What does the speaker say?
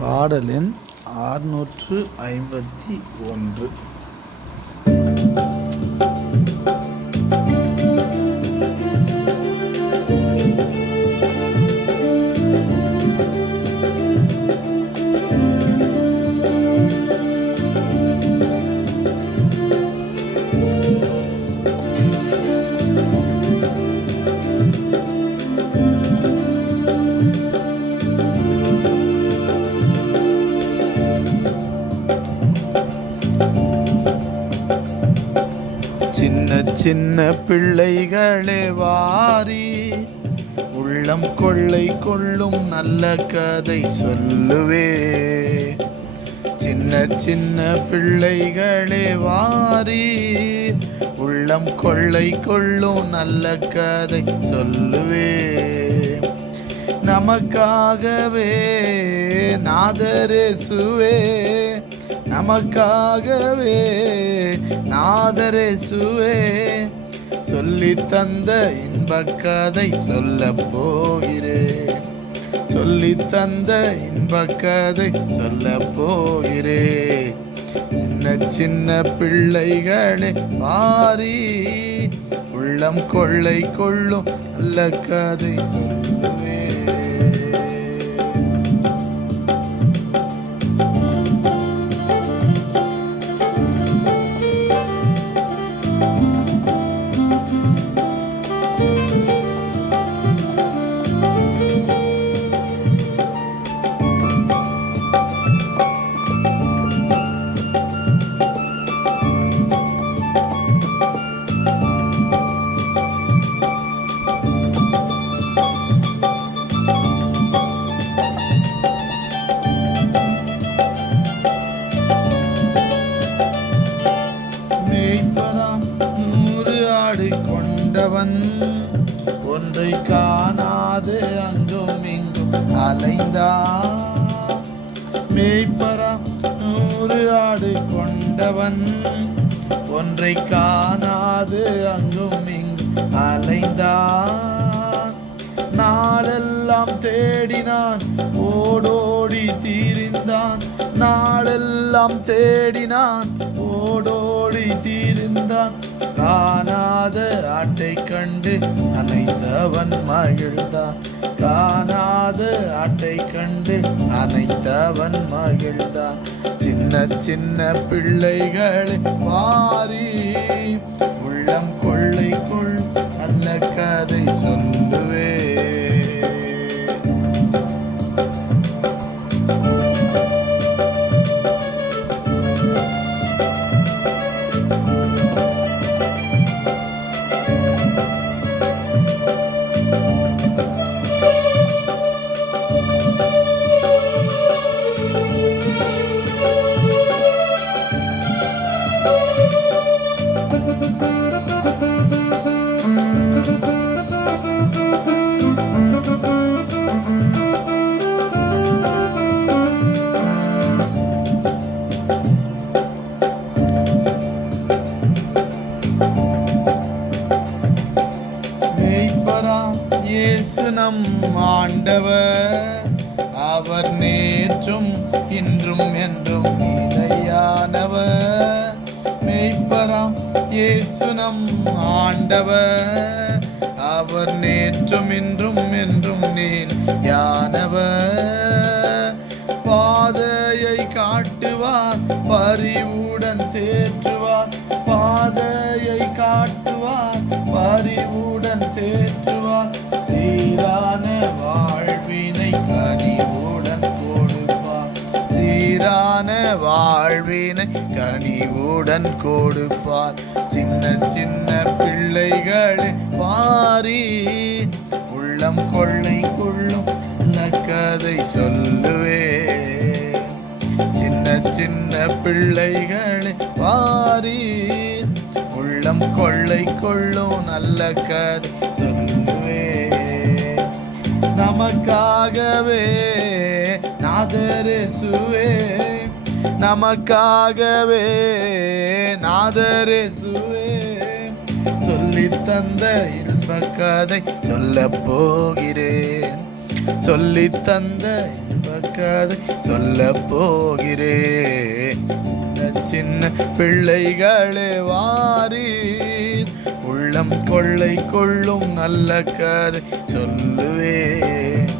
பாடல் எண் 651. சின்ன சின்ன பிள்ளைகளே வாரி, உள்ளம் கொள்ளை கொள்ளும் நல்ல கதை சொல்லுவே. சின்ன சின்ன பிள்ளைகளே வாரி, உள்ளம் கொள்ளை கொள்ளும் நல்ல கதை சொல்லுவே. நமக்காகவே நாதரேசுவே, நமக்காகவே நாதரேசுவே, சொல்லி தந்த இன்பக்கதை சொல்ல போகிறேன். சொல்லி தந்த இன்பக்கதை சொல்ல போகிறேன். சின்ன சின்ன பிள்ளைகளே வாரி, உள்ளம் கொள்ளை கொள்ளும் நல்ல கதை சொல்லுவே. கொண்டவன் ஒன்றை காணாது அங்கும் இங்கும் அலைந்தான். மேய்ப்பரா 100 ஆடு கொண்டவன் ஒன்றை காணாது அங்கும் இங்கும் அலைந்தான். நாளெல்லாம் தேடினான், ஓடோடி தீர்ந்தான். நாளெல்லாம் தேடினான், ஓடோடி தீர்ந்தான். காணாத ஆட்டை கண்டு அனைத்தவன் மகிழ்ந்தான். காணாத ஆட்டை கண்டு அனைத்தவன் மகிழ்ந்தான். சின்ன சின்ன பிள்ளைகளை வாரி, உள்ளம் கொள்ளை கொள் நல்ல கதை சொல்லுவே. இயேசு நம் ஆண்டவர், அவர் நேற்றும் இன்றும் என்றும் நிலையானவர். மேய்ப்பராம் இயேசு நம் ஆண்டவர், அவர் நேற்றும் இன்றும் என்றும் நிலையானவர். பாதையை காட்டுவார், பரிவுடன் தேற்றுவார். பாதையை காட்டுவார், பரிவுடன் தேற்றுவார். சீரான வாழ்வினை கனிவுடன் கொடுப்பார். சீரான வாழ்வினை கனிவுடன் கொடுப்பார். சின்ன சின்ன பிள்ளைகளை வாரி, உள்ளம் கொள்ளை கொள்ளும் நல்ல கதை சொல்லுவே. சின்ன சின்ன பிள்ளைகளை வாரி, உள்ளம் கொள்ளை கொள்ளும் நல்ல கதை சொல்லுவே. நமக்காகவே நாதரேசுவே, நமக்காகவே நாதரேசுவே, சொல்லி தந்த இன்ப கதை சொல்ல போகிறேன். சொல்லி தந்த இன்ப கதை சொல்ல போகிறேன். சின்ன பிள்ளைகளே வாரீர், உள்ளம் கொள்ளை கொள்ளும் நல்ல கதை சொல்லுவேன்.